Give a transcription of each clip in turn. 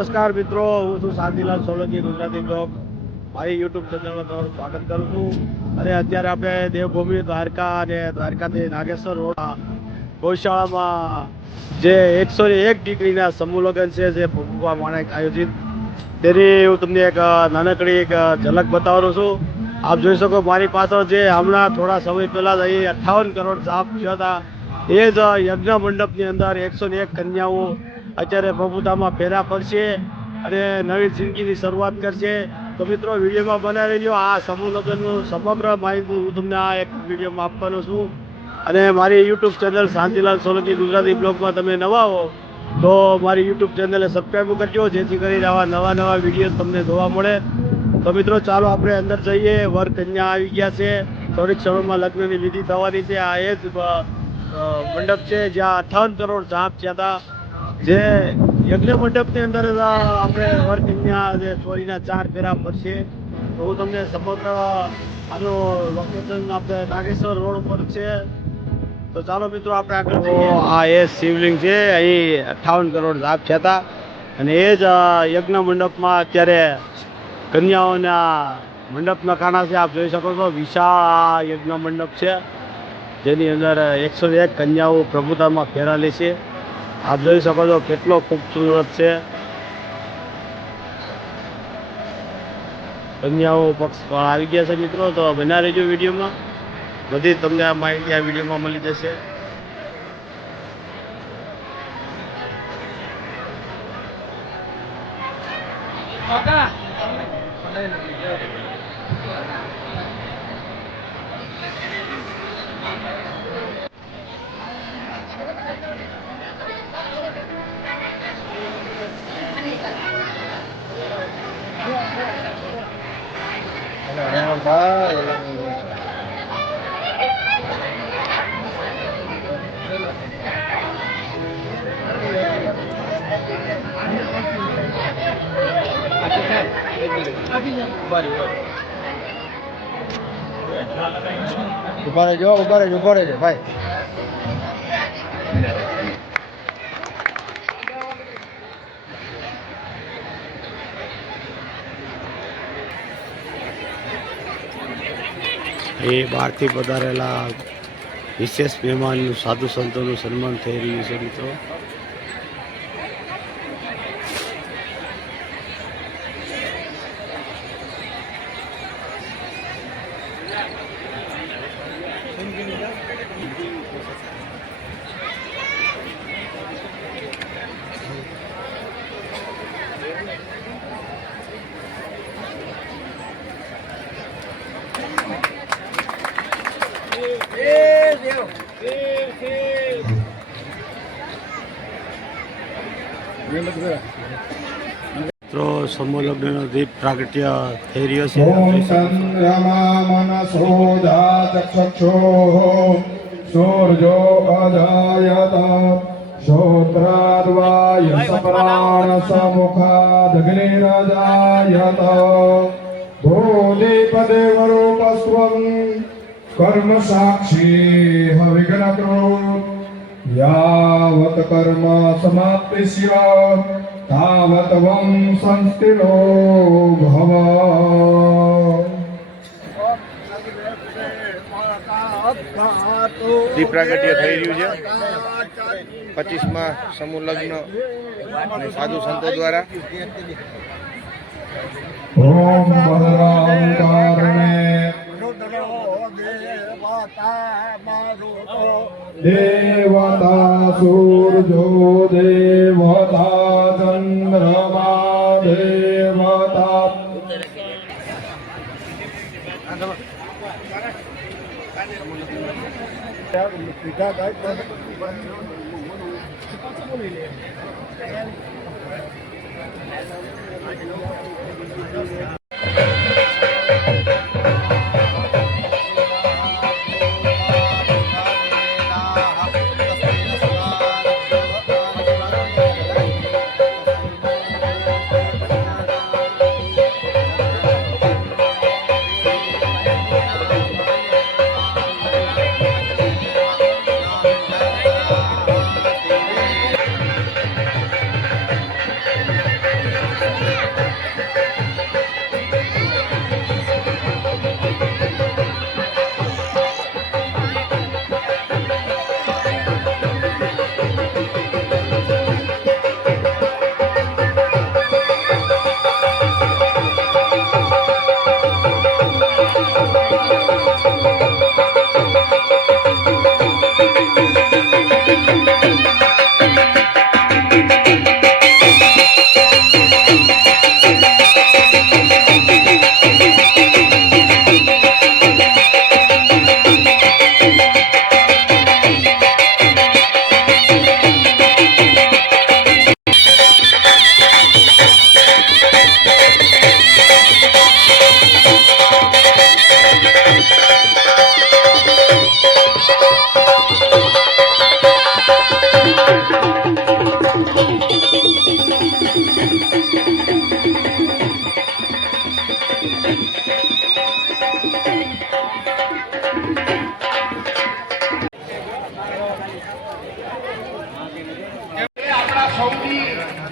નમસ્કાર મિત્રો, હું છું શાંતિલાલ સોલંકી, ગુજરાતી બ્લોગ. મારી યુટ્યુબ ચેનલમાં તમારું સ્વાગત કરું છું. અને અત્યારે આપણે દેવભૂમિ દ્વારકા અને દ્વારકાથી નાગેશ્વર રોડ ગૌશાળામાં જે 101 ડિગ્રીના સમૂહ લગ્ન છે જે ભૂવા માણેક આયોજિત, તેની હું તમને એક નાનકડી એક ઝલક બતાવવાનો છું. આપ જોઈ શકો મારી પાછળ જે હમણાં થોડા સમય પહેલાં જ અહીં 58 કરોડ સાપ થયા હતા, એ જ યજ્ઞ મંડપની અંદર 101 કન્યાઓ અત્યારે પ્રભુતામાં ફેરા પડશે અને નવી જિંદગીની શરૂઆત કરશે. તો મિત્રો, વિડીયોમાં બનાવી રહેજો. આ સમૂહ લગ્નનું સમગ્ર માહિતી હું તમને આ એક વિડીયોમાં આપવાનો છું. અને મારી યુટ્યુબ ચેનલ શાંતિલાલ સોલંકી ગુજરાતી બ્લોગમાં તમે નવા હો તો મારી યુટ્યુબ ચેનલને સબસ્ક્રાઈબ કરજો, જેથી કરીને આવા નવા વિડીયો તમને જોવા મળે. તો મિત્રો, ચાલો આપણે અંદર જઈએ. વર કન્યા આવી ગયા છે. થોડીક ક્ષણોમાં લગ્નની વિધિ થવાની છે. આ એ જ મંડપ છે જ્યાં 58 કરોડ સાપ થયા હતા. જે યજ્ઞ મંડપની અંદર આપણે વર કન્યા જે ચોરીના 4 ફેરા પડશે. તો હું તમને સમગ્ર આનો લોકેશન આપણે નાગેશ્વર રોડ ઉપર છે. તો ચાલો મિત્રો, આપણે આગળ જઈએ. આ એ શિવલિંગ છે. અહીં 58 કરોડ સાપ થયા હતા અને એ જ યજ્ઞ મંડપમાં અત્યારે કન્યાઓના મંડપના ખાના છે. આપ જોઈ શકો છો, વિશાળ યજ્ઞ મંડપ છે જેની અંદર 101 કન્યાઓ પ્રભુતામાં ફેરા લે છે. આપ જોઈ શકો છો કેટલો ખૂબસૂરત છે. કન્યાઓ પક્ષ પણ આવી ગયા છે મિત્રો. તો બના રહેજો વિડીયોમાં, બધી તમને આ માહિતી આ વિડીયોમાં મળી જશે. ઉભા રહેજો ભાઈ. એ બહારથી પધારેલા વિશેષ મહેમાનનું સાધુ સંતોનું સન્માન થઈ રહ્યું છે મિત્રો. મિત્રો, સમૂહ લગ્નનો દીપ પ્રાગટ્ય થઈ રહ્યો છે. સૂર્જો અજાયત શ્રોત્રાદ્વાય સપ્રાણ સમુખાદગ્નિરજાયત ભૂદેપદેવરૂપસ્વં કર્મ સાક્ષી હવિઘ્નકૃત યાવત કર્મ સમાપ્તિસ્ય તાવત વં સંસ્થિતો ભવ. દીપ પ્રાગટ્ય થઈ રહ્યું છે 25મા સમૂહ લગ્ન અને સાધુ સંતો દ્વારા. ઓમ ભદ્રાં કારણે દેવતા સૂર્જો દેવતા ચંદ્રમા દેવતા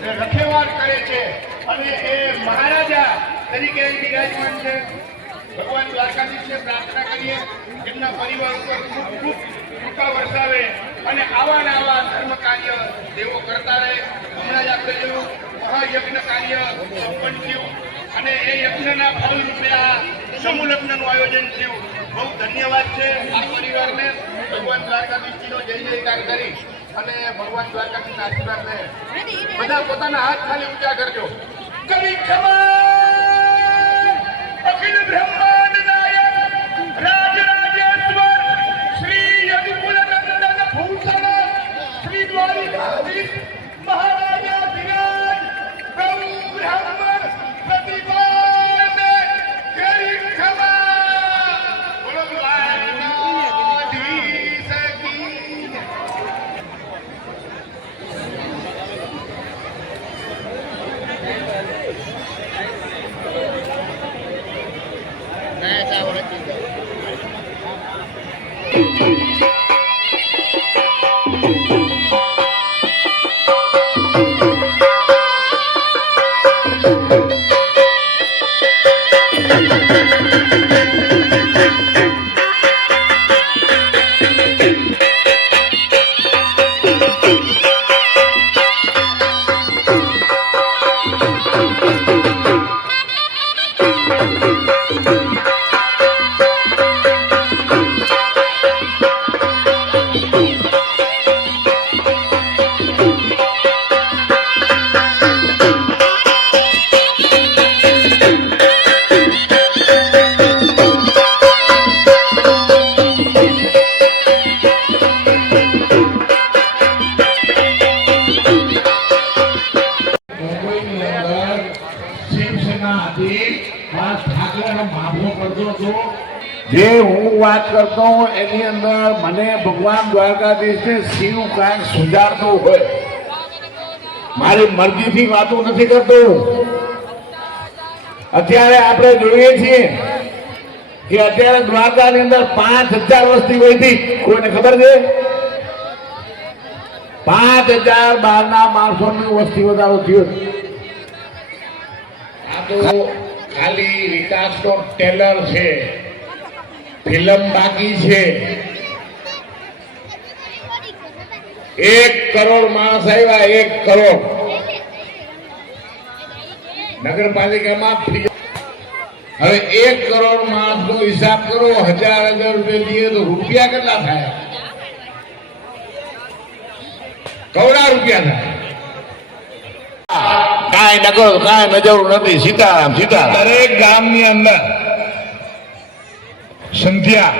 રખેવાળ કરે છે અને એ મહારાજા તરીકે બિરાજમાન છે. ભગવાન દ્વારકાધીશને પ્રાર્થના કરીએ એમના પરિવાર ઉપર ખૂબ ખૂબ કૃપા વરસાવે અને આવા ને આવા ધર્મ કાર્ય દેવો કરતા રહે. હમણાં જ આપણે જોયું મહાયજ્ઞ કાર્ય સંપન્ન થયું અને એ યજ્ઞના ફળ રૂપે આ સમૂહ લગ્નનું આયોજન થયું. બહુ ધન્યવાદ છે આ પરિવારને. ભગવાન દ્વારકાધીશજીનો જય જયકાર કરી અને ભગવાન દ્વારકાધીશના આશીર્વાદ લે. બધા પોતાના હાથ ખાલી ઊંચા કરજો. કવિ ખમા અખિલ બ્રહ્માંડ નાયક રાજરાજેશ્વર શ્રી યદુકુલનંદન ભૂષણ શ્રી દ્વારિકાધીશ મહારાજા વિરાજ પ્રભુ બ્રાહ્મણ પ્રતિપાદે કવિ ખમા બોલો દ્વારકાધીશ કી. મુંબઈની અંદર શિવસેના હતી, મારા ઠાકરેનો માફો કરતો હતો. જે હું વાત કરતો હું એની અંદર મને ભગવાન દ્વારકાધીશને શિવ કાંઈક સુધારતો હોય, મારી મરજીથી વાતો નથી કરતો. અત્યારે આપણે જોઈએ છીએ કે અત્યારે દ્વારકાની અંદર 5000 વસ્તી વધી. કોઈને ખબર છે? 5000 બહારના માણસોની વસ્તી વધારો થયો. આ તો ખાલી વિકાસનો ટેલર છે, ફિલ્મ બાકી છે. 1 કરોડ માણસ આવ્યા, 1 કરોડ. નગરપાલિકામાં હવે 1 કરોડ માણસ નો હિસાબ કરો, 1000 રૂપિયા દઈએ તો રૂપિયા કેટલા થાય? કરોડા રૂપિયા થાય. કાંઈ નગર કાંઈ નજર નથી. સીતારામ સીતારામ. દરેક ગામની અંદર સંધ્યા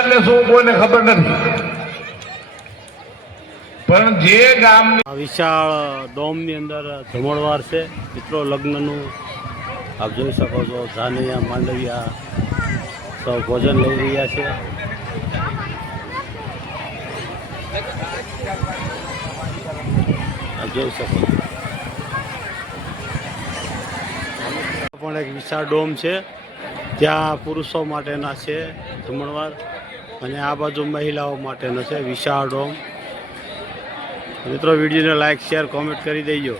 એટલે શું કોઈને ખબર નથી, પણ જે ગામ આ વિશાળ ડોમની અંદર જમણવાર છે મિત્રો લગ્નનું. આપ જોઈ શકો છો ધાનિયા માંડવિયા સૌ ભોજન લઈ રહ્યા છે. આપ જોઈ શકો છો પણ એક વિશાળ ડોમ છે, ત્યાં પુરુષો માટેના છે જમણવાર અને આ બાજુ મહિલાઓ માટેનો છે વિશાળ ડોમ. મિત્રો વિડીયોને લાઈક શેર કોમેન્ટ કરી દેજો.